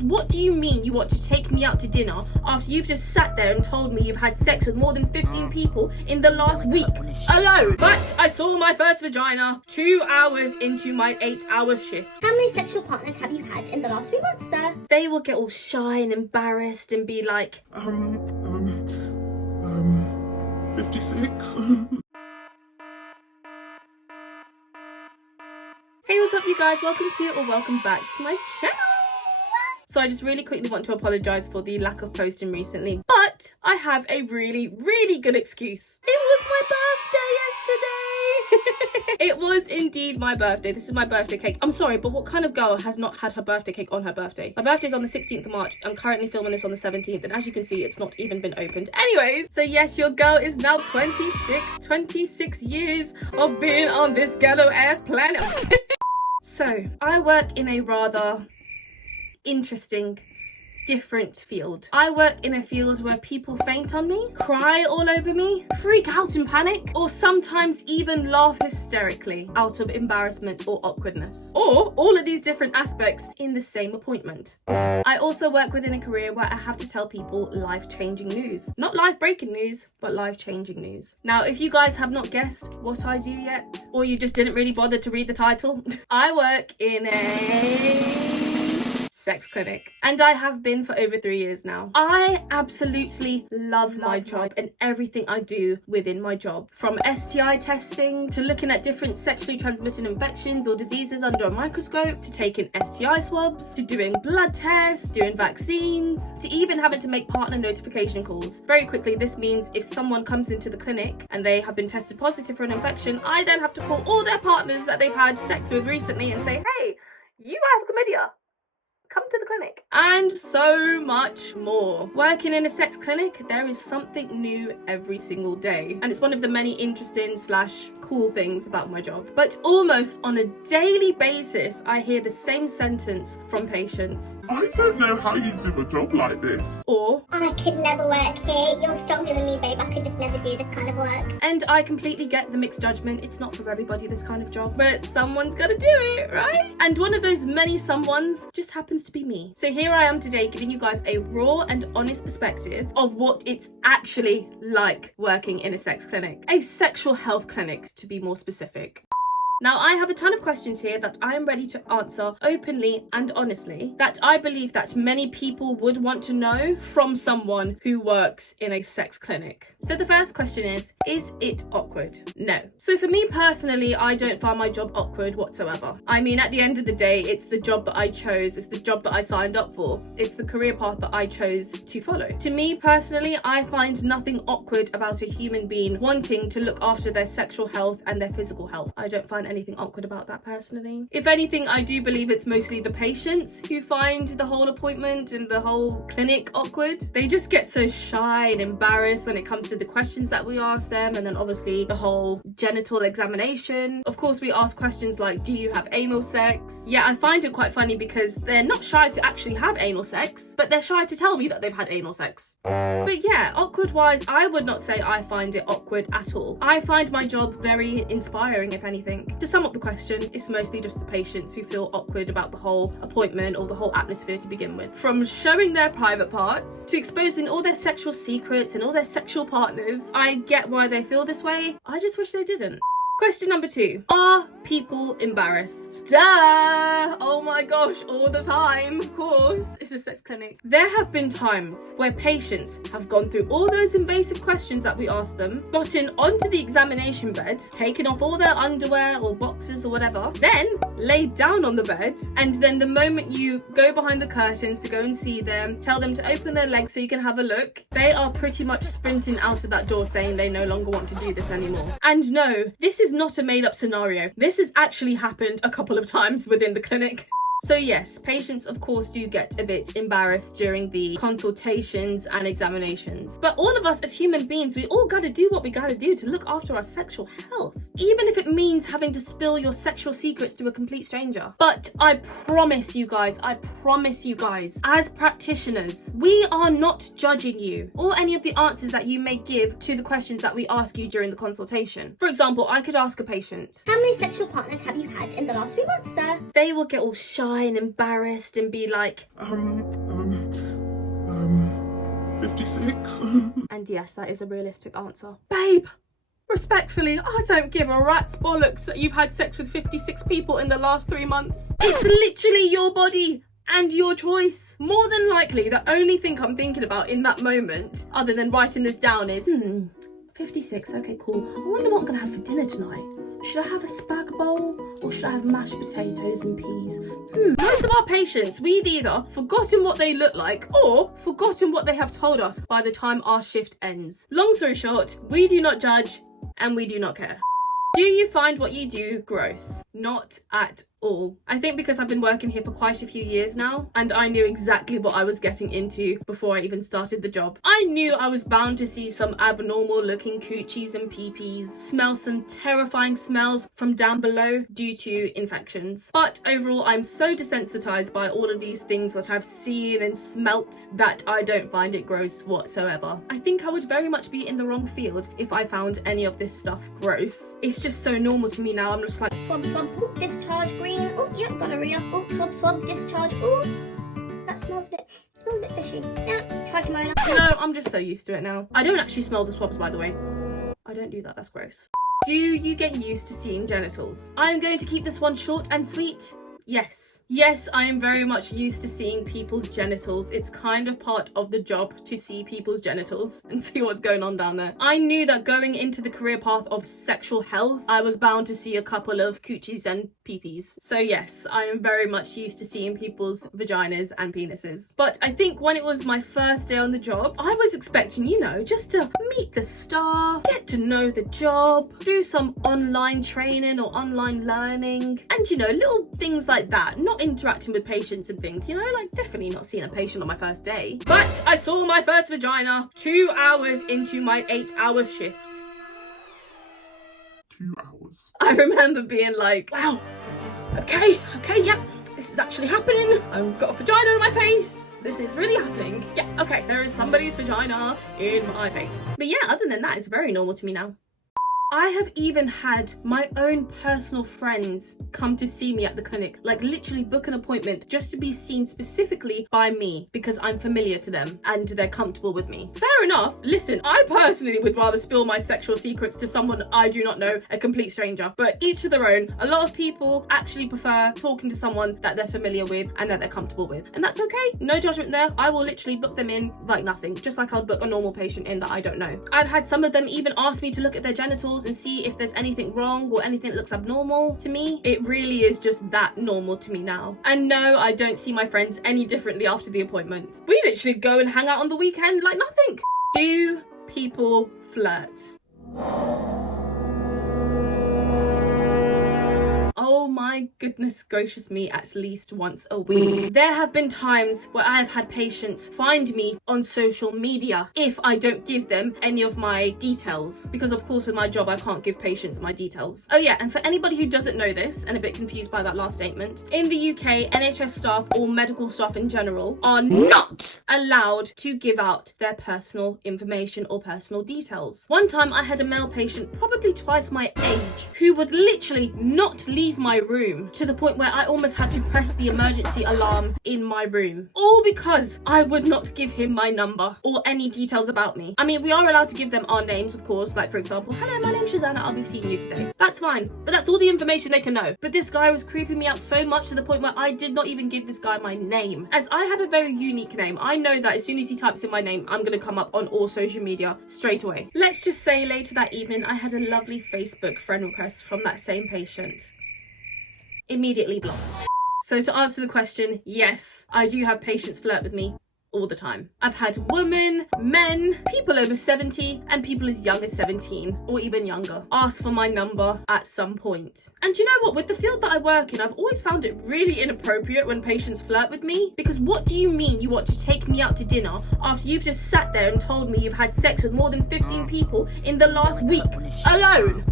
Because what do you mean you want to take me out to dinner after you've just sat there and told me you've had sex with more than 15 people in the last week alone? But I saw my first vagina 2 hours into my 8-hour shift. How many sexual partners have you had in the last 3 months, sir? They will get all shy and embarrassed and be like, 56. hey, what's up you guys? Welcome back to my channel. So I just really quickly want to apologise for the lack of posting recently, but I have a really good excuse. It was my birthday yesterday. It was indeed my birthday. This is my birthday cake. I'm sorry, but what kind of girl has not had her birthday cake on her birthday? My birthday is on the 16th of March. I'm currently filming this on the 17th, and as you can see, it's not even been opened. Anyways, so yes, your girl is now 26 years of being on this ghetto ass planet. So I work in a rather interesting, different field. I work in a field where people faint on me, cry all over me, freak out in panic, or sometimes even laugh hysterically out of embarrassment or awkwardness, or all of these different aspects in the same appointment. I also work within a career where I have to tell people life-changing news. Not life-breaking news, but life-changing news. Now, if you guys have not guessed what I do yet, or you just didn't really bother to read the title, I work in a sex clinic, and I have been for over 3 years now. I absolutely love my job and everything I do within my job, from STI testing to looking at different sexually transmitted infections or diseases under a microscope, to taking STI swabs, to doing blood tests, doing vaccines, to even having to make partner notification calls. Very quickly, this means if someone comes into the clinic and they have been tested positive for an infection, I then have to call all their partners that they've had sex with recently and say, hey, you have chlamydia. Come to the clinic. And so much more. Working in a sex clinic, there is something new every single day. And it's one of the many interesting / cool things about my job. But almost on a daily basis, I hear the same sentence from patients. I don't know how you do a job like this. Or, I could never work here. You're stronger than me, babe. I could just never do this kind of work. and I completely get the mixed judgment. It's not for everybody, this kind of job, but someone's gotta do it, right? And one of those many someones just happens to be me. So here I am today giving you guys a raw and honest perspective of what it's actually like working in a sex clinic. A sexual health clinic, to be more specific. Now, I have a ton of questions here that I am ready to answer openly and honestly, that I believe that many people would want to know from someone who works in a sex clinic. So the first question is it awkward? No. So for me personally, I don't find my job awkward whatsoever. I mean, at the end of the day, it's the job that I chose, it's the job that I signed up for, it's the career path that I chose to follow. To me personally, I find nothing awkward about a human being wanting to look after their sexual health and their physical health. I don't find anything awkward about that personally. If anything, I do believe it's mostly the patients who find the whole appointment and the whole clinic awkward. They just get so shy and embarrassed when it comes to the questions that we ask them, and then obviously the whole genital examination. Of course, we ask questions like, do you have anal sex? Yeah, I find it quite funny because they're not shy to actually have anal sex, but they're shy to tell me that they've had anal sex. But yeah, awkward wise, I would not say I find it awkward at all. I find my job very inspiring, if anything. To sum up the question, it's mostly just the patients who feel awkward about the whole appointment or the whole atmosphere to begin with. From showing their private parts to exposing all their sexual secrets and all their sexual partners, I get why they feel this way. I just wish they didn't. Question number 2. Are people embarrassed? Duh! Oh my gosh, all the time, of course. It's a sex clinic. There have been times where patients have gone through all those invasive questions that we asked them, gotten onto the examination bed, taken off all their underwear or boxes or whatever, then laid down on the bed, and then the moment you go behind the curtains to go and see them, tell them to open their legs so you can have a look, they are pretty much sprinting out of that door saying they no longer want to do this anymore. And no, this is not a made-up scenario. This has actually happened a couple of times within the clinic. So yes, patients of course do get a bit embarrassed during the consultations and examinations. But all of us as human beings, we all gotta do what we gotta do to look after our sexual health. Even if it means having to spill your sexual secrets to a complete stranger. But I promise you guys, as practitioners, we are not judging you or any of the answers that you may give to the questions that we ask you during the consultation. For example, I could ask a patient, How many sexual partners have you had in the last 3 months, sir? they will get all shy shy and embarrassed and be like, 56. and yes, that is a realistic answer. Babe, respectfully, I don't give a rat's bollocks that you've had sex with 56 people in the last 3 months. It's literally your body and your choice. More than likely, the only thing I'm thinking about in that moment, other than writing this down, is 56, okay, cool. I wonder what I'm gonna have for dinner tonight. Should I have a spag bowl or should I have mashed potatoes and peas? Most of our patients, we've either forgotten what they look like or forgotten what they have told us by the time our shift ends. Long story short, we do not judge and we do not care. Do you find what you do gross? Not at all. I think because I've been working here for quite a few years now and I knew exactly what I was getting into before I even started the job. I knew I was bound to see some abnormal looking coochies and pee-pees, smell some terrifying smells from down below due to infections. But overall, I'm so desensitized by all of these things that I've seen and smelt that I don't find it gross whatsoever. I think I would very much be in the wrong field if I found any of this stuff gross. It's just so normal to me now. I'm just like, Swab, swab, oh, discharge, green. Oh, yeah, gonorrhea. Oh, swab, swab, discharge. Oh, that smells a bit fishy. Yeah, trichomona. no, I'm just so used to it now. I don't actually smell the swabs, by the way. I don't do that, that's gross. Do you get used to seeing genitals? I'm going to keep this one short and sweet. Yes. Yes, I am very much used to seeing people's genitals. It's kind of part of the job to see people's genitals and see what's going on down there. I knew that going into the career path of sexual health, I was bound to see a couple of coochies and peepees. So yes, I am very much used to seeing people's vaginas and penises. But I think when it was my first day on the job, I was expecting, you know, just to meet the staff, get to know the job, do some online training or online learning, and you know, little things like that. Not interacting with patients and things, you know, like definitely not seeing a patient on my first day. But I saw my first vagina 2 hours into my 8-hour shift. 2 hours. I remember being like, wow, okay, yeah, this is actually happening. I've got a vagina in my face. This is really happening. Yeah, okay, there is somebody's vagina in my face. But yeah, other than that, it's very normal to me now. I have even had my own personal friends come to see me at the clinic, like literally book an appointment just to be seen specifically by me because I'm familiar to them and they're comfortable with me. Fair enough. Listen, I personally would rather spill my sexual secrets to someone I do not know, a complete stranger, but each to their own. A lot of people actually prefer talking to someone that they're familiar with and that they're comfortable with, and that's okay. No judgment there. I will literally book them in like nothing, just like I'll book a normal patient in that I don't know. I've had some of them even ask me to look at their genitals and see if there's anything wrong or anything that looks abnormal. To me, it really is just that normal to me now. And no, I don't see my friends any differently after the appointment. We literally go and hang out on the weekend like nothing. Do people flirt? Oh my goodness gracious me, at least once a week. There have been times where I have had patients find me on social media if I don't give them any of my details. Because of course with my job I can't give patients my details. Oh yeah, and for anybody who doesn't know this and a bit confused by that last statement, in the UK, NHS staff or medical staff in general are not allowed to give out their personal information or personal details. One time I had a male patient, probably twice my age, who would literally not leave my room to the point where I almost had to press the emergency alarm in my room. All because I would not give him my number or any details about me. I mean, we are allowed to give them our names, of course, like for example, hello, my name's Shaz-Annah, I'll be seeing you today. That's fine, but that's all the information they can know. But this guy was creeping me out so much to the point where I did not even give this guy my name. As I have a very unique name, I know that as soon as he types in my name, I'm gonna come up on all social media straight away. Let's just say later that evening, I had a lovely Facebook friend request from that same patient. Immediately blocked. So to answer the question, yes, I do have patients flirt with me all the time. I've had women, men, people over 70 and people as young as 17 or even younger ask for my number at some point. And you know what, with the field that I work in, I've always found it really inappropriate when patients flirt with me, because what do you mean you want to take me out to dinner after you've just sat there and told me you've had sex with more than 15 people in the last week alone?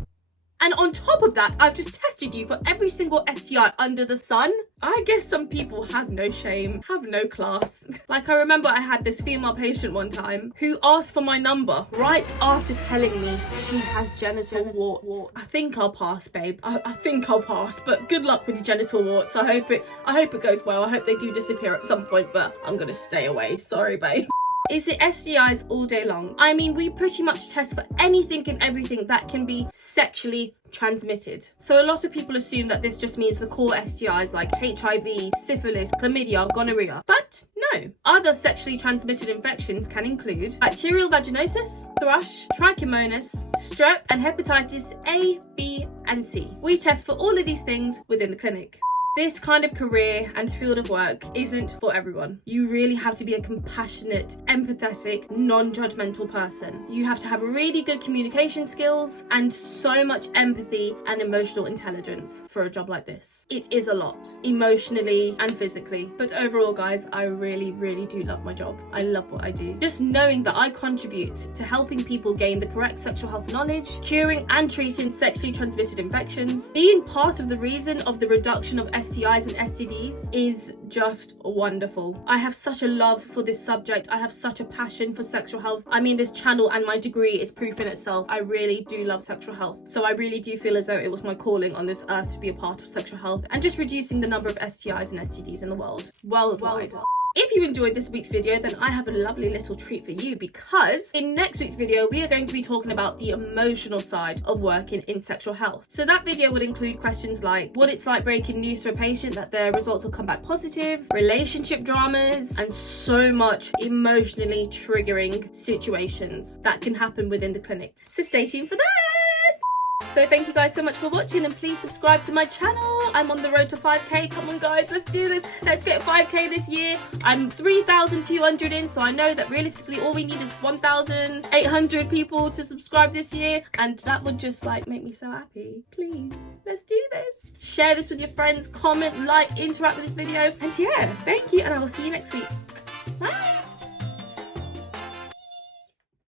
And on top of that, I've just tested you for every single STI under the sun. I guess some people have no shame, have no class. Like, I remember I had this female patient one time who asked for my number right after telling me she has genital warts. I think I'll pass, babe. I think I'll pass, but good luck with your genital warts. I hope it goes well. I hope they do disappear at some point, but I'm gonna stay away. Sorry, babe. Is it STIs all day long? I mean, we pretty much test for anything and everything that can be sexually transmitted. So a lot of people assume that this just means the core STIs like HIV, syphilis, chlamydia, gonorrhea. But no. Other sexually transmitted infections can include bacterial vaginosis, thrush, trichomonas, strep, and hepatitis A, B, and C. We test for all of these things within the clinic. This kind of career and field of work isn't for everyone. You really have to be a compassionate, empathetic, non-judgmental person. You have to have really good communication skills and so much empathy and emotional intelligence for a job like this. It is a lot, emotionally and physically. But overall, guys, I really, really do love my job. I love what I do. Just knowing that I contribute to helping people gain the correct sexual health knowledge, curing and treating sexually transmitted infections, being part of the reason of the reduction of STIs and STDs is just wonderful. I have such a love for this subject. I have such a passion for sexual health. I mean, this channel and my degree is proof in itself. I really do love sexual health. So I really do feel as though it was my calling on this earth to be a part of sexual health and just reducing the number of STIs and STDs in the world, worldwide. If you enjoyed this week's video, then I have a lovely little treat for you, because in next week's video, we are going to be talking about the emotional side of working in sexual health. So that video would include questions like what it's like breaking news to a patient that their results will come back positive, relationship dramas, and so much emotionally triggering situations that can happen within the clinic. So stay tuned for that. So thank you guys so much for watching, and please subscribe to my channel. I'm on the road to 5k. Come on guys, let's do this. Let's get 5k this year. I'm 3,200 in, so I know that realistically all we need is 1,800 people to subscribe this year, and that would just like make me so happy. Please, let's do this. Share this with your friends, comment, like, interact with this video, and yeah, thank you, and I will see you next week.